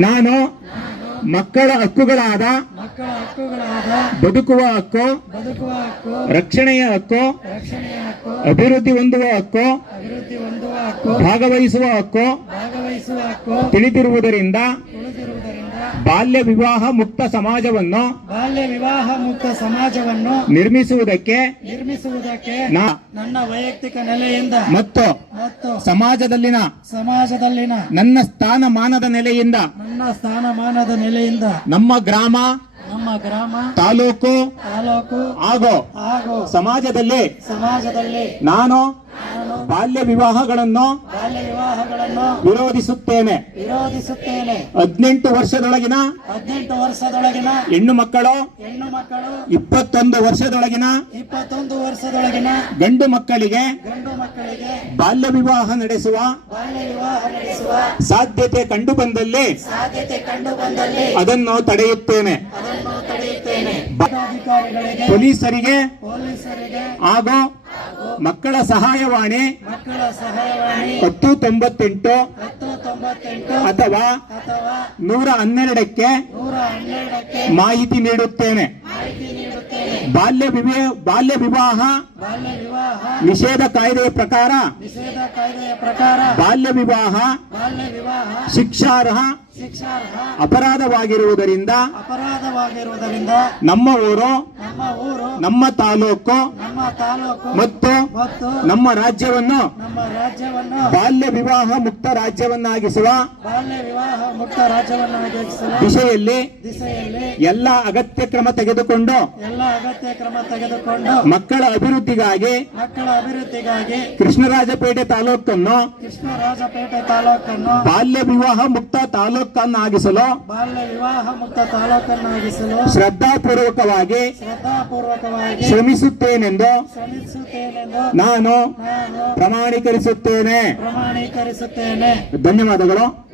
ನಾನು ಮಕ್ಕಳ ಹಕ್ಕುಗಳಾದ ಮಕ್ಕಳ ಹಕ್ಕುಗಳಾದ ಬದುಕುವ ಹಕ್ಕು ಬದುಕುವ ಹಕ್ಕು ರಕ್ಷಣೆಯ ಹಕ್ಕು ಅಭಿವೃದ್ಧಿ ಹೊಂದುವ ಹಕ್ಕು ಅಭಿವೃದ್ಧಿ ಹೊಂದುವ ಹಕ್ಕು ಭಾಗವಹಿಸುವ ಹಕ್ಕು ಭಾಗವಹಿಸುವ ಹಕ್ಕು ತಿಳಿದಿರುವುದರಿಂದ ಬಾಲ್ಯ ವಿವಾಹ ಮುಕ್ತ ಸಮಾಜವನ್ನು ಬಾಲ್ಯ ವಿವಾಹ ಮುಕ್ತ ಸಮಾಜವನ್ನು ನಿರ್ಮಿಸುವುದಕ್ಕೆ ನಿರ್ಮಿಸುವುದಕ್ಕೆ ನಾ ನನ್ನ ವೈಯಕ್ತಿಕ ನೆಲೆಯಿಂದ ಮತ್ತು ಮತ್ತು ಸಮಾಜದಲ್ಲಿನ ಸಮಾಜದಲ್ಲಿನ ನನ್ನ ಸ್ಥಾನಮಾನದ ನೆಲೆಯಿಂದ ನನ್ನ ಸ್ಥಾನಮಾನದ ನೆಲೆಯಿಂದ ನಮ್ಮ ಗ್ರಾಮ ನಮ್ಮ ಗ್ರಾಮ ತಾಲೂಕು ತಾಲೂಕು ಹಾಗೂ ಹಾಗೂ ಸಮಾಜದಲ್ಲಿ ಸಮಾಜದಲ್ಲಿ ನಾನು ನಾನು ಬಾಲ್ಯ ವಿವಾಹಗಳನ್ನು ವಿರೋಧಿಸುತ್ತೇನೆ. ವಿರೋಧಿಸುತ್ತೇನೆ. ಹದಿನೆಂಟು ವರ್ಷದೊಳಗಿನ ಹದಿನೆಂಟು ವರ್ಷದೊಳಗಿನ ಹೆಣ್ಣು ಮಕ್ಕಳು ಹೆಣ್ಣು ಮಕ್ಕಳು ಇಪ್ಪತ್ತೊಂದು ವರ್ಷದೊಳಗಿನ ಇಪ್ಪತ್ತೊಂದು ವರ್ಷದೊಳಗಿನ ಗಂಡು ಮಕ್ಕಳಿಗೆ ಗಂಡು ಮಕ್ಕಳಿಗೆ ಬಾಲ್ಯ ವಿವಾಹ ನಡೆಸುವ ಬಾಲ್ಯ ವಿವಾಹ ನಡೆಸುವ ಸಾಧ್ಯತೆ ಕಂಡು ಬಂದಲ್ಲಿ ಸಾಧ್ಯತೆ ಕಂಡು ಬಂದಲ್ಲಿ ಅದನ್ನು ತಡೆಯುತ್ತೇನೆ. ಅದನ್ನು ತಡೆಯುತ್ತೇನೆ. ಪೊಲೀಸರಿಗೆ ಪೊಲೀಸರಿಗೆ ಹಾಗೂ ಮಕ್ಕಳ ಸಹಾಯವಾಣಿ ಮಕ್ಕಳ ಸಹಾಯವಾಣಿ ಹತ್ತು ತೊಂಬತ್ತೆಂಟು ಅಥವಾ ನೂರ ಹನ್ನೆರಡಕ್ಕೆ ಮಾಹಿತಿ ನೀಡುತ್ತೇನೆ. ಬಾಲ್ಯ ವಿವೇ ಬಾಲ್ಯ ವಿವಾಹ ನಿಷೇಧ ಕಾಯ್ದೆಯ ಪ್ರಕಾರ ಬಾಲ್ಯ ವಿವಾಹ ಶಿಕ್ಷಾರ್ಹ ಶಿಕ್ಷಾರ್ಹ ಅಪರಾಧವಾಗಿರುವುದರಿಂದ ಅಪರಾಧವಾಗಿರುವುದರಿಂದ ನಮ್ಮ ಊರು ನಮ್ಮ ಊರು ನಮ್ಮ ತಾಲೂಕು ಮತ್ತು ನಮ್ಮ ರಾಜ್ಯವನ್ನು ಬಾಲ್ಯ ವಿವಾಹ ಮುಕ್ತ ರಾಜ್ಯವನ್ನಾಗಿಸುವ ಬಾಲ್ಯ ವಿವಾಹ ಮುಕ್ತ ರಾಜ್ಯವನ್ನಾಗಿಸಲು ದಿಶೆಯಲ್ಲಿ ದಿಸೆಯಲ್ಲಿ ಎಲ್ಲ ಅಗತ್ಯ ಕ್ರಮ ತೆಗೆದುಕೊಂಡು ಎಲ್ಲ ಅಗತ್ಯ ಕ್ರಮ ತೆಗೆದುಕೊಂಡು ಮಕ್ಕಳ ಅಭಿವೃದ್ಧಿಗಾಗಿ ಮಕ್ಕಳ ಅಭಿವೃದ್ಧಿಗಾಗಿ ಕೃಷ್ಣರಾಜಪೇಟೆ ತಾಲೂಕನ್ನು ಕೃಷ್ಣರಾಜಪೇಟೆ ತಾಲೂಕನ್ನು ಬಾಲ್ಯ ವಿವಾಹ ಮುಕ್ತ ತಾಲೂಕನ್ನಾಗಿಸಲು ಬಾಲ್ಯ ವಿವಾಹ ಮುಕ್ತ ತಾಲೂಕನ್ನಾಗಿಸಲು ಶ್ರದ್ಧಾಪೂರ್ವಕವಾಗಿ ಶ್ರದ್ಧಾಪೂರ್ವಕವಾಗಿ ಶ್ರಮಿಸುತ್ತೇನೆಂದು ಶ್ರಮಿಸುತ್ತೇನೆಂದು ನಾನು ನಾನು ಪ್ರಮಾಣೀಕರಿಸುತ್ತೇನೆ. ಪ್ರಮಾಣೀಕರಿಸುತ್ತೇನೆ. ಧನ್ಯವಾದಗಳು.